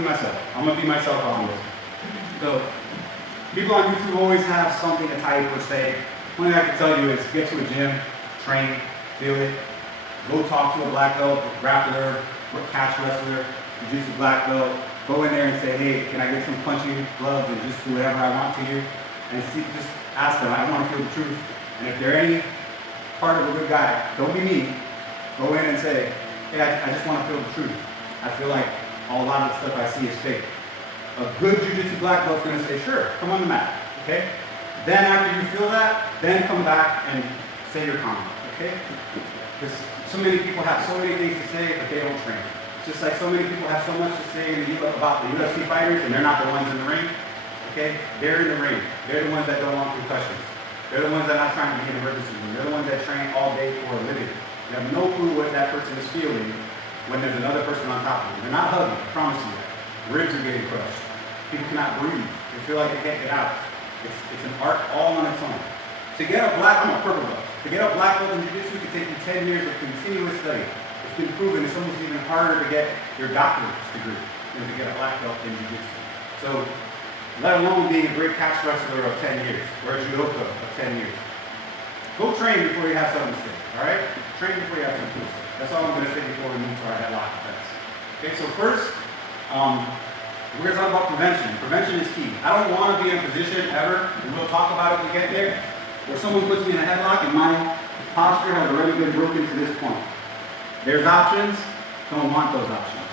be myself. I'm gonna be myself on this. So people on YouTube always have something to type or say. One thing I can tell you is get to a gym, train, feel it. Go talk to a black belt, grappler, catch wrestler, jiu-jitsu black belt. Go in there and say, hey, can I get some punching gloves and just do whatever I want to you? And see, just ask them, I want to feel the truth. And if they're any part of a good guy, don't be mean. Go in and say, hey, I just want to feel the truth. I feel like a lot of the stuff I see is fake. A good jiu-jitsu black belt's going to say, sure, come on the mat, okay? Then after you feel that, then come back and say your comment, okay? Because so many people have so many things to say, but they don't train. It's just like so many people have so much to say about the UFC fighters, and they're not the ones in the ring, okay? They're in the ring. They're the ones that don't want concussions. They're the ones that are not trying to be in the emergency room. They're the ones that train all day for a living. You have no clue what that person is feeling when there's another person on top of them. They're not hugging, I promise you that. Ribs are getting crushed. People cannot breathe. They feel like they can't get out. It's an art all on its own. To get a black, I'm a purple belt. To get a black belt in jiu-jitsu could take you 10 years of continuous study. It's been proven it's almost even harder to get your doctorate degree than to get a black belt in jiu-jitsu. So, let alone being a great catch wrestler of 10 years, or a judoka of 10 years. Go train before you have something to say, all right? Train before you have something to say. That's all I'm going to say before we move to our headlock defense. Okay, so first, we're going to talk about prevention. Prevention is key. I don't want to be in a position ever, and we'll talk about it when we get there, where someone puts me in a headlock and my posture has already been broken to this point. There's options, don't want those options.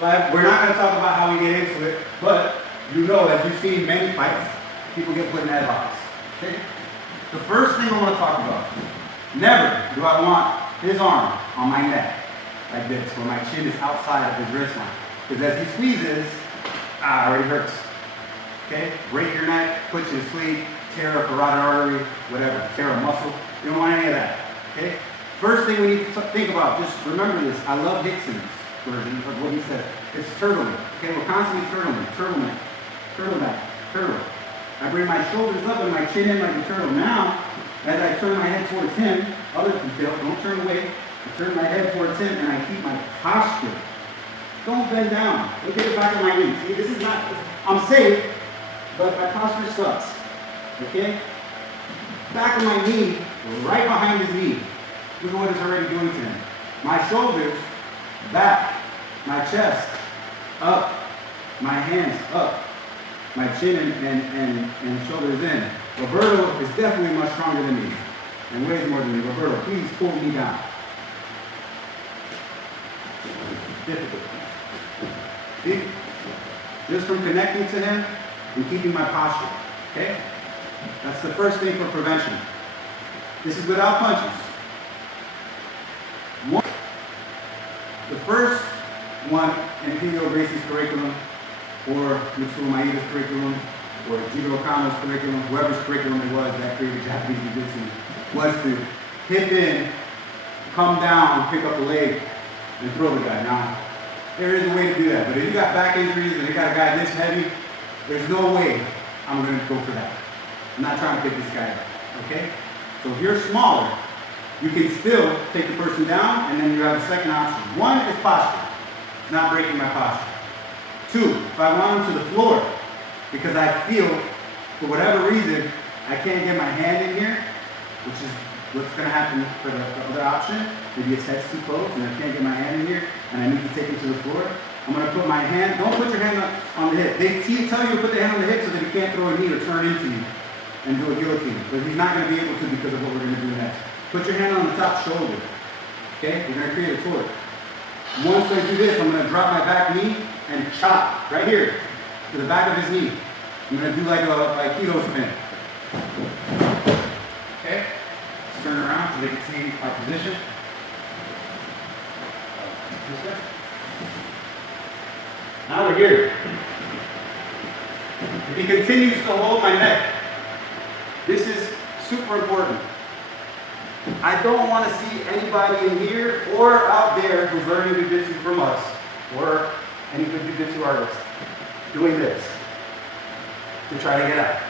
But we're not going to talk about how we get into it, but you know, as you've seen many fights, people get put in headlocks. Okay? The first thing I want to talk about, never do I want his arm on my neck like this, where my chin is outside of his wrist line. Because as he squeezes, it already hurts. Okay? Break your neck, put you to sleep, tear a carotid artery, whatever, tear a muscle. You don't want any of that. Okay? First thing we need to think about, just remember this. I love Hickson's version of what he said. It's turtling. Okay? We're constantly turtling. Turtleneck. Turtleneck. Turtle. I bring my shoulders up and my chin in like a turtle. Now, as I turn my head towards him, other people don't turn away. I turn my head towards him and I keep my posture. Don't bend down. Look at the back of my knee. See, this is not, I'm safe, but my posture sucks. Okay? Back of my knee, right behind his knee. Look at what it's already doing to him. My shoulders, back, my chest, up, my hands up, my chin and shoulders in. Roberto is definitely much stronger than me and weighs more than me. Roberto, please pull me down. Difficult. See? Just from connecting to him and keeping my posture. Okay? That's the first thing for prevention. This is without punches. The first one in Hideo Gracie's curriculum, or Mitsuo Maeda's curriculum, or Jiro Kano's curriculum, whoever's curriculum it was that created Japanese Jiu-Jitsu, was to hip in, come down, pick up the leg, and throw the guy. Now, there is a way to do that, but if you got back injuries and you got a guy this heavy, there's no way I'm going to go for that. I'm not trying to pick this guy up, okay? So if you're smaller, you can still take the person down, and then you have a second option. One is posture, not breaking my posture. Two, if I want him to the floor, because I feel, for whatever reason, I can't get my hand in here, which is what's going to happen for the other option. Maybe his head's too close, and I can't get my hand in here, and I need to take him to the floor. I'm going to put my hand, don't put your hand on the hip. They tell you to put the hand on the hip so that he can't throw a knee or turn into you and do a guillotine. But he's not going to be able to because of what we're going to do next. Put your hand on the top shoulder. Okay? We're going to create a torque. Once I do this, I'm going to drop my back knee and chop right here to the back of his knee. I'm going to do like a Aikido spin. Okay? Let's turn around so they can see our position. This way. Now we're here. If he continues to hold my neck, this is super important. I don't want to see anybody in here or out there who's learning Jiu-Jitsu from us, or any good Jiu-Jitsu artist, doing this to try to get out.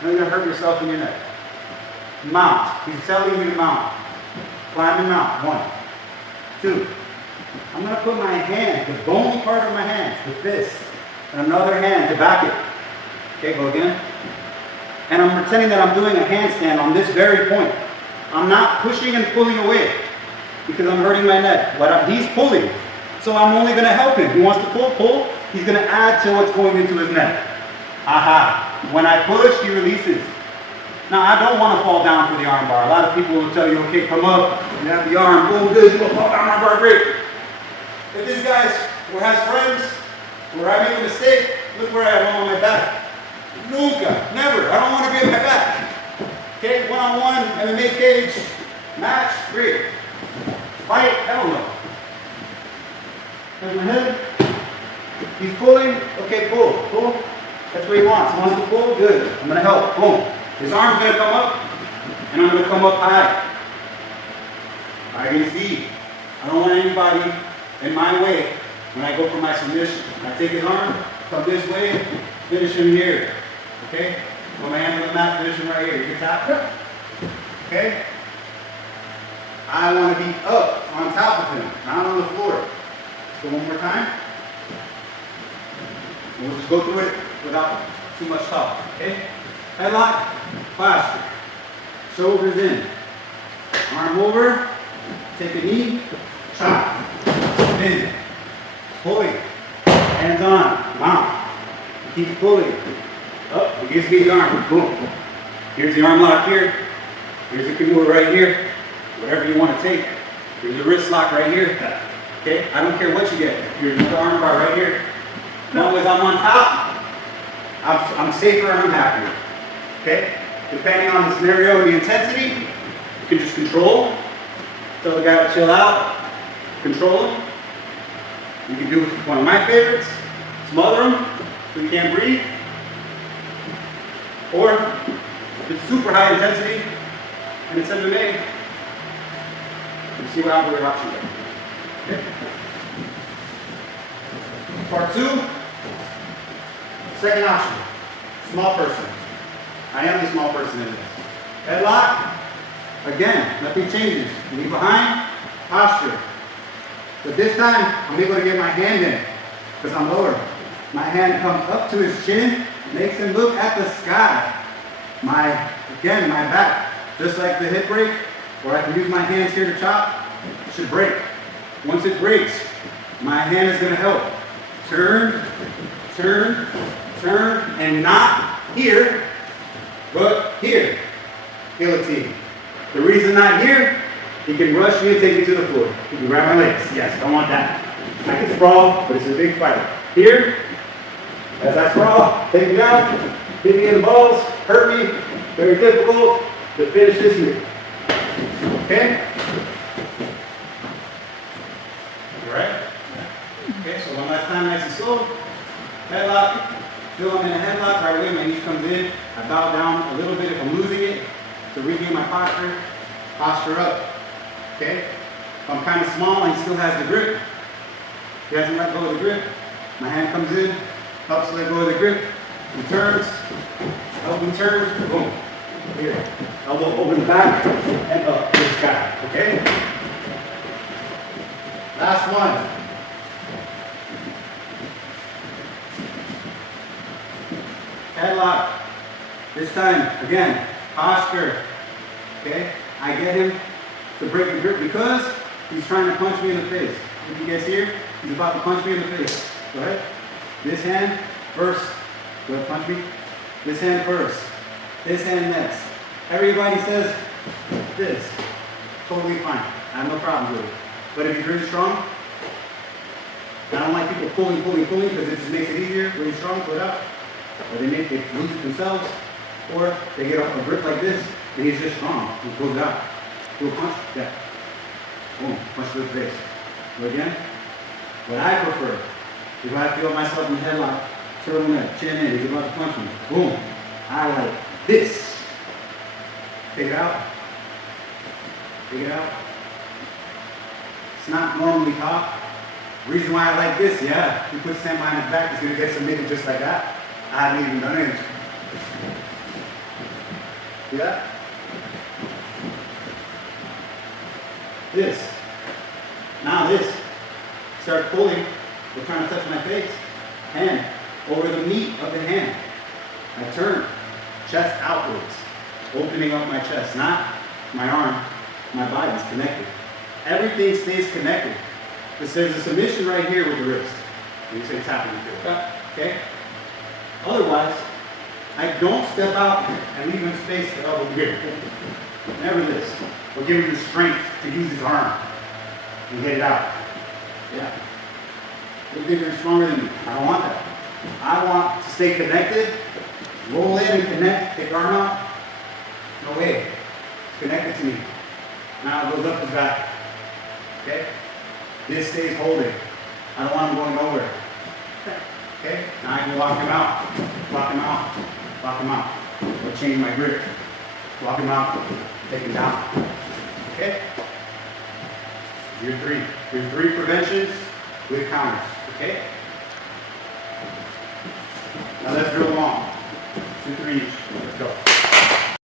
You're going to hurt yourself in your neck. Mount. He's telling you to mount. Climb and mount. 1, 2, I'm going to put my hand, the bony part of my hand, the fist, and another hand to back it. Okay, go again. And I'm pretending that I'm doing a handstand on this very point. I'm not pushing and pulling away because I'm hurting my neck. He's pulling. So I'm only going to help him. He wants to pull. He's going to add to what's going into his neck. Aha. When I push, he releases. Now, I don't want to fall down for the arm bar. A lot of people will tell you, okay, come up, you have the arm, boom, good, you go fall down, arm bar, great. If this guy has friends, where I make a mistake, look where I am on my back. Nunca, never, I don't want to be on my back. Okay, one-on-one, MMA cage, match, great. Fight, hell no. There's my head. He's pulling, okay, pull. That's what he wants. He wants to pull, good. I'm going to help, boom. His arm's going to come up, and I'm going to come up high. I can see. I don't want anybody in my way when I go for my submission. I take his arm, come this way, finish him here. Okay? Put my hand on the mat, finish him right here. You can tap. Okay? I want to be up on top of him, not on the floor. Let's go one more time. And we'll just go through it without too much talk. Okay? Headlock, posture. Shoulders in. Arm over. Take a knee. Chop. Spin. Pulling. Hands on. Mount. Keep pulling. Up. He gives me the arm. Boom. Here's the arm lock here. Here's the kimura right here. Whatever you want to take. Here's the wrist lock right here. Okay? I don't care what you get. Here's the arm bar right here. As long as I'm on top, I'm safer and I'm happier. Okay? Depending on the scenario and the intensity, you can just control. Tell the guy to chill out. Control him. You can do one of my favorites. Smother him so he can't breathe. Or if it's super high intensity and it's MMA, you see what other options are. Okay? Part 2, second option, small person. I am the small person in this. Headlock, again, nothing changes. Knee behind, posture. But this time, I'm able to get my hand in because I'm lower. My hand comes up to his chin, makes him look at the sky. My back, just like the hip break, where I can use my hands here to chop, should break. Once it breaks, my hand is going to help. Turn, turn, turn, and not here, but here. Guillotine. The reason not here, he can rush me and take me to the floor. He can grab my legs. Yes, don't want that. I can sprawl, but it's a big fight. Here, as I sprawl, take me out, hit me in the balls, hurt me. Very difficult to finish this here. Okay? You alright? Okay, so one last time, nice and slow. Headlock. Feel I'm in a headlock. Right away, my knee comes in. I bow down a little bit if I'm losing it to regain my posture. Posture up. Okay? If I'm kind of small and he still has the grip, he hasn't let go of the grip. My hand comes in, helps let go of the grip. He turns, help him turn, boom. Here. Elbow over the back and up. This guy. Okay? Last one. Headlock. This time, again, posture. Okay? I get him to break the grip because he's trying to punch me in the face. If he gets here, he's about to punch me in the face. Go ahead. This hand first. Go ahead, punch me. This hand first. This hand next. Everybody says this. Totally fine. I have no problem with it. But if he's really strong, I don't like people pulling because it just makes it easier. Really strong, pull it out. Or they lose it themselves. Or they get a grip like this, and he's just strong. He pulls it out. Do a punch. Yeah. Boom. Punch to the face. Go again. What I prefer is when I feel myself in the headlock, turtleneck, chin in, he's about to punch me. Boom. I like this. Take it out. Take it out. It's not normally top. Reason why I like this, yeah, he puts his hand behind his back, he's going to get submitted just like that. I haven't even done anything. See that? This. Now this. Start pulling. We're trying to touch my face. Hand over the meat of the hand. I turn, chest outwards, opening up my chest, not my arm, my body's connected. Everything stays connected. There's a submission right here with the wrist. And you say tapping the field. Okay? Otherwise, I don't step out and leave him space to elbow here. Never this. We'll give him the strength to use his arm and get it out. Yeah. You're bigger and stronger than me. I don't want that. I want to stay connected, roll in and connect, take arm out. No way. It's connected to me. Now it goes up his back. Okay? This stays holding. I don't want him going nowhere. Okay? Now I can lock him out. Lock him out. Lock him out. Or change my grip. Lock him out. Take him down. Okay? Your three preventions with counters. Okay? Now let's drill them all. 2, 3 each. Let's go.